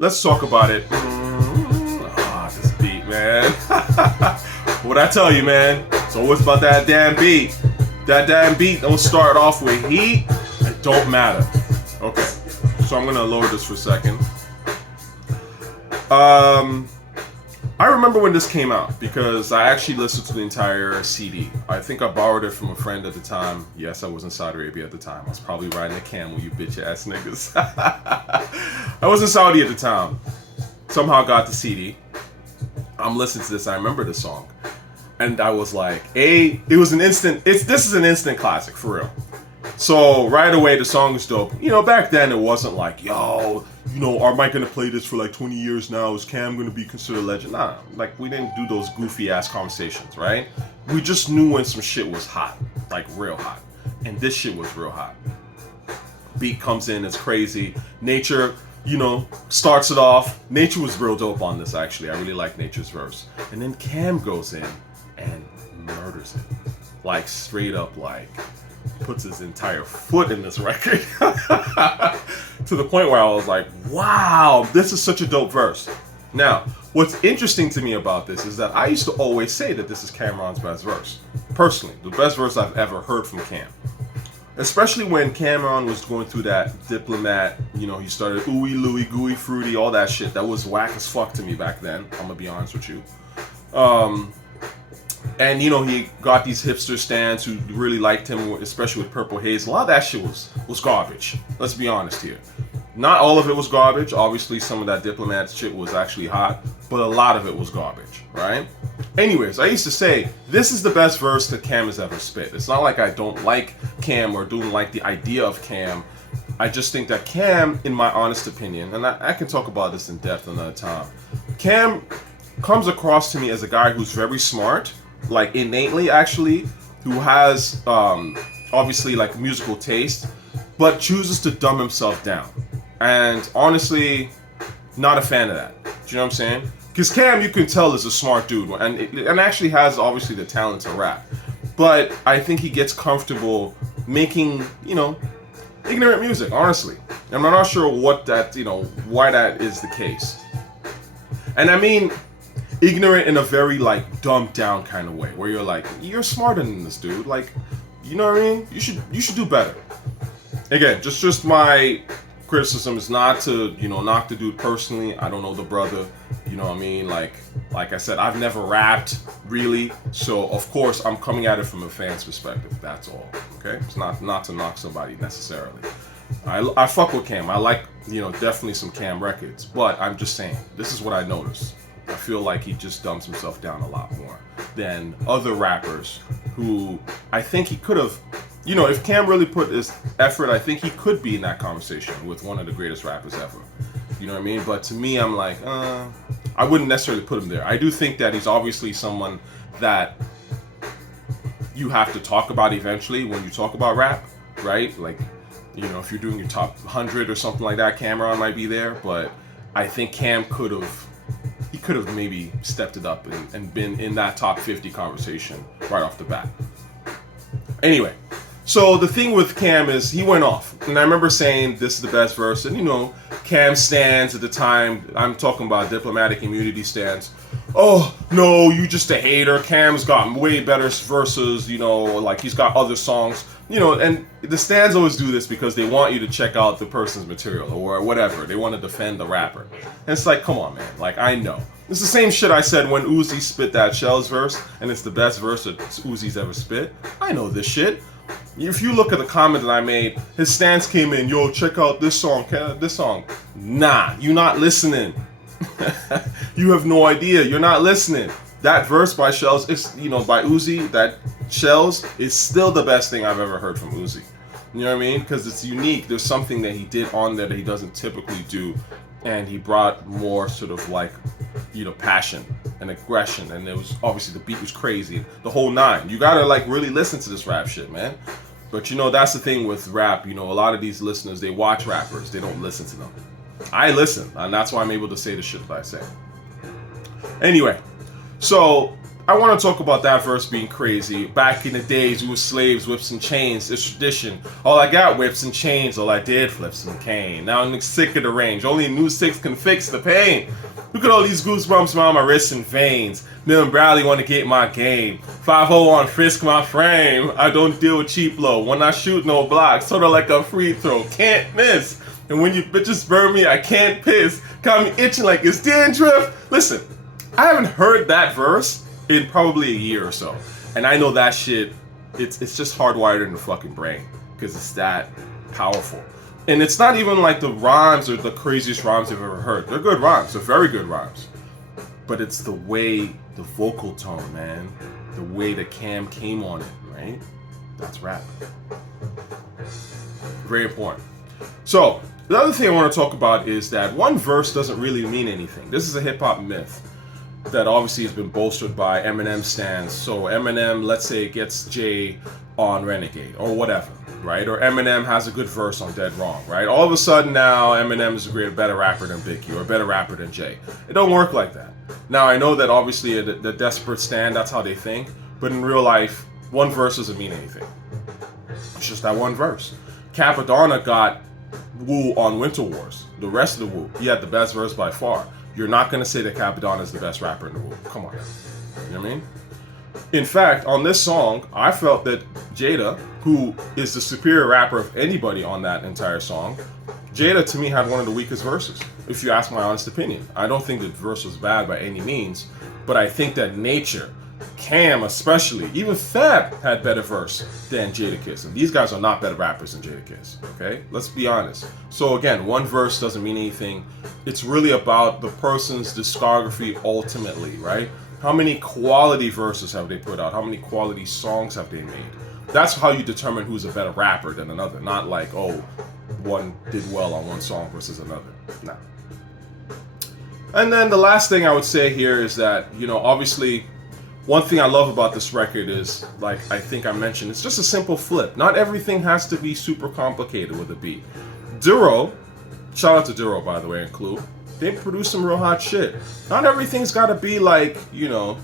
let's talk about it. This beat, man. What I tell you, man. It's always about that damn beat. That damn beat don't start off with heat. It don't matter. Okay, so I'm gonna lower this for a second. I remember when this came out because I actually listened to the entire CD. I think I borrowed it from a friend at the time. Yes, I was in Saudi Arabia at the time. I was probably riding a camel, you bitch ass niggas. I was in Saudi at the time. Somehow got the CD. I'm listening to this. I remember the song. And I was like, this is an instant classic, for real. So right away, the song is dope. You know, back then it wasn't like, yo, you know, are Mike gonna play this for like 20 years now? Is Cam gonna be considered a legend? Nah, like we didn't do those goofy ass conversations, right? We just knew when some shit was hot, like real hot. And this shit was real hot. Beat comes in, it's crazy. Nature, you know, starts it off. Nature was real dope on this, actually. I really like Nature's verse. And then Cam goes in and murders it. Like straight up, like puts his entire foot in this record. To the point where I was like, wow, this is such a dope verse. Now, what's interesting to me about this is that I used to always say that this is Camron's best verse. Personally, the best verse I've ever heard from Cam. Especially when Camron was going through that diplomat, you know, he started ooey, Louie, gooey, fruity, all that shit. That was whack as fuck to me back then. I'm gonna be honest with you. And, you know, he got these hipster stands who really liked him, especially with Purple Haze. A lot of that shit was garbage. Let's be honest here. Not all of it was garbage. Obviously, some of that diplomat shit was actually hot, but a lot of it was garbage, right? Anyways, I used to say, this is the best verse that Cam has ever spit. It's not like I don't like Cam or don't like the idea of Cam. I just think that Cam, in my honest opinion, and I can talk about this in depth another time, Cam comes across to me as a guy who's very smart, like innately actually, who has obviously like musical taste, but chooses to dumb himself down. And honestly, not a fan of that. Do you know what I'm saying? Because Cam, you can tell, is a smart dude and actually has obviously the talent to rap. But I think he gets comfortable making, you know, ignorant music, honestly. I'm not sure what that, you know, why that is the case. And I mean ignorant in a very like dumbed down kind of way, where you're like, you're smarter than this dude. Like, you know what I mean? You should do better. Again, just my criticism is not to, you know, knock the dude personally. I don't know the brother, you know what I mean? Like I said, I've never rapped really, so of course I'm coming at it from a fan's perspective. That's all. Okay, it's not to knock somebody necessarily. I fuck with Cam. I like, you know, definitely some Cam records, but I'm just saying, this is what I noticed. I feel like he just dumps himself down a lot more than other rappers who I think he could have, you know, if Cam really put his effort, I think he could be in that conversation with one of the greatest rappers ever. You know what I mean? But to me, I'm like, I wouldn't necessarily put him there. I do think that he's obviously someone that you have to talk about eventually when you talk about rap, right? Like, you know, if you're doing your top 100 or something like that, Camron might be there. But I think Cam could have maybe stepped it up and been in that top 50 conversation right off the bat. Anyway, so the thing with Cam is he went off. And I remember saying this is the best verse. And, you know, Cam stands at the time, I'm talking about diplomatic immunity stands. Oh, no, you just a hater. Cam's got way better verses, you know, like he's got other songs. You know, and the stands always do this because they want you to check out the person's material or whatever. They want to defend the rapper. And it's like, come on, man. Like, I know. It's the same shit I said when Uzi spit that Shells verse, and it's the best verse that Uzi's ever spit. I know this shit. If you look at the comment that I made, his stance came in, yo, check out this song, this song. Nah, you're not listening. You have no idea. You're not listening. That verse by Shells, is, you know, by Uzi, that Shells is still the best thing I've ever heard from Uzi. You know what I mean? Because it's unique. There's something that he did on there that he doesn't typically do. And he brought more sort of like, you know, passion and aggression. And it was obviously the beat was crazy. The whole nine. You gotta like really listen to this rap shit, man. But you know, that's the thing with rap. You know, a lot of these listeners, they watch rappers. They don't listen to them. I listen. And that's why I'm able to say the shit that I say. Anyway. So I want to talk about that verse being crazy. Back in the days, we were slaves, whips and chains. It's tradition. All I got, whips and chains. All I did, flip some cane. Now I'm sick of the range. Only a new six can fix the pain. Look at all these goosebumps around my wrists and veins. Mill and Bradley want to get my game. 5-0 on Frisk my frame. I don't deal with cheap low. When I shoot, no blocks. Sort of like a free throw. Can't miss. And when you bitches burn me, I can't piss. Got me itching like it's dandruff. Listen, I haven't heard that verse in probably a year or so, and I know that shit, it's just hardwired in the fucking brain because it's that powerful. And it's not even like the rhymes are the craziest rhymes I've ever heard. They're good rhymes, they're very good rhymes, but it's the way, the vocal tone, man, the way that Cam came on it, right? That's rap. Very important. So the other thing I want to talk about is that one verse doesn't really mean anything. This is a hip-hop myth that obviously has been bolstered by Eminem stands. So Eminem, let's say, gets Jay on Renegade or whatever, right? Or Eminem has a good verse on Dead Wrong, right? All of a sudden now Eminem is a better rapper than Biggie or a better rapper than Jay. It don't work like that. Now I know that obviously the desperate stand, that's how they think, but in real life, one verse doesn't mean anything. It's just that one verse. Capadonna got Wu on Winter Wars. The rest of the Wu, he had the best verse by far. You're not going to say that Capadonna is the best rapper in the world. Come on now. You know what I mean? In fact, on this song, I felt that Jada, who is the superior rapper of anybody on that entire song, Jada to me had one of the weakest verses, if you ask my honest opinion. I don't think the verse was bad by any means, but I think that Nature, Cam especially, even Fab had better verse than Jadakiss. And these guys are not better rappers than Jadakiss, okay? Let's be honest. So again, one verse doesn't mean anything. It's really about the person's discography ultimately, right? How many quality verses have they put out? How many quality songs have they made? That's how you determine who's a better rapper than another. Not like, oh, one did well on one song versus another. No. And then the last thing I would say here is that, you know, obviously, one thing I love about this record is, like I think I mentioned, it's just a simple flip. Not everything has to be super complicated with a beat. Duro, shout out to Duro by the way, and Clue, they produce some real hot shit. Not everything's got to be like, you know,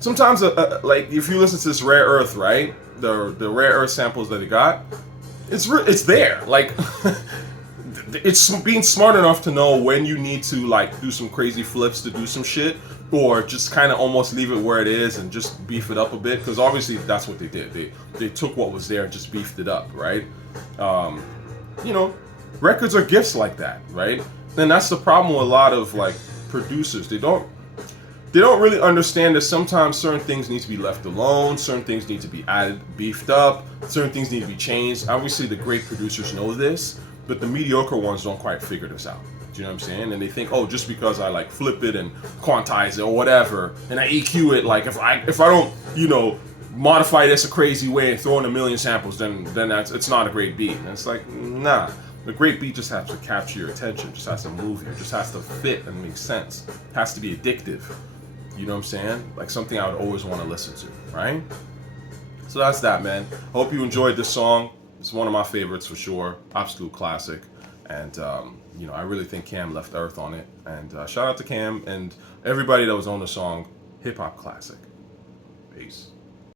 sometimes like if you listen to this Rare Earth, right? The Rare Earth samples that he got, it's there. Like it's being smart enough to know when you need to like do some crazy flips to do some shit, or just kind of almost leave it where it is and just beef it up a bit, because obviously that's what they did. They took what was there and just beefed it up, right? You know, records are gifts like that, right? And that's the problem with a lot of like producers. They don't really understand that sometimes certain things need to be left alone, certain things need to be added, beefed up, certain things need to be changed. Obviously the great producers know this, but the mediocre ones don't quite figure this out. Do you know what I'm saying? And they think, oh, just because I like flip it and quantize it or whatever, and I EQ it, like if I don't, you know, modify this a crazy way and throw in a million samples, then it's not a great beat. And it's like, nah. The great beat just has to capture your attention, just has to move you, just has to fit and make sense. It has to be addictive. You know what I'm saying? Like something I would always want to listen to, right? So that's that, man. I hope you enjoyed this song. It's one of my favorites for sure. Absolute classic. And, you know, I really think Cam left Earth on it. And shout out to Cam and everybody that was on the song. Hip hop classic. Peace.